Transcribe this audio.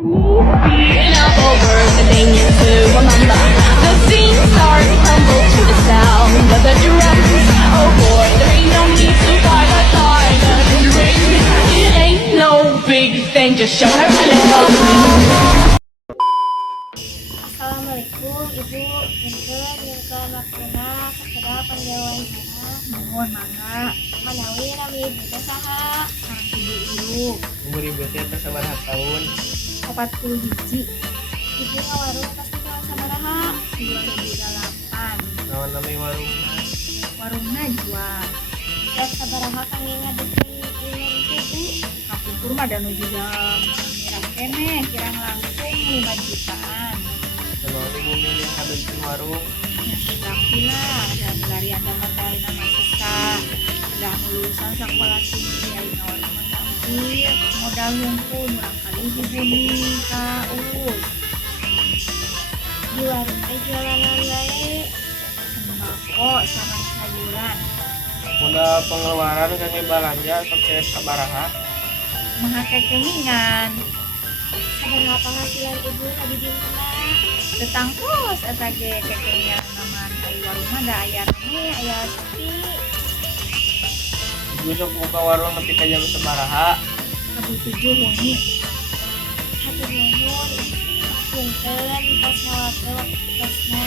Being up over the thing to remember. The scene starts to tumble to the sound of the drums. Oh boy, there ain't no need to fight a silent ring. It ain't no big thing, just show her a little. Assalamualaikum Ibu, Punten waktuna sakedap panjawabanana. Nuhun mangga. Manawi nami Ibu teh saha? Sareng ibu-ibu Umur ibu teh teh sabaraha tahun? 40 hiji Ibu ngawarung pasti tahun sabaraha? 2008. Naon nami warungna? Warungna jual. Dak sabaraha kangge ngadekeun ieu Ibu? Kapungkur mah dan nuju jam mirah kene kirang langsung 5 jutaan. Naon ibu milih kabikin warung? Yang terpilih dan larian dan materi nama susah. Udah lulusan sekolah tinggi ayeuna warung mah gampil. Modal hungkul murang kali hubungi ka Uus. Di warung teh jualanan wae. Sembako sareng sayuran. Modal pengeluaran kangge balanja sok kirim sabaraha? Maha kekeningan. Sabaraha penghasilan Ibu tadi dina? Tetangkos eta ge kekengnya naman ai warung mah da aya rame aya sepi. Ibu sok buka warung nepi ka jam sabaraha? Sabu 7 huni. Hatur nuhun. Punten tos ngawatna waktu tosna.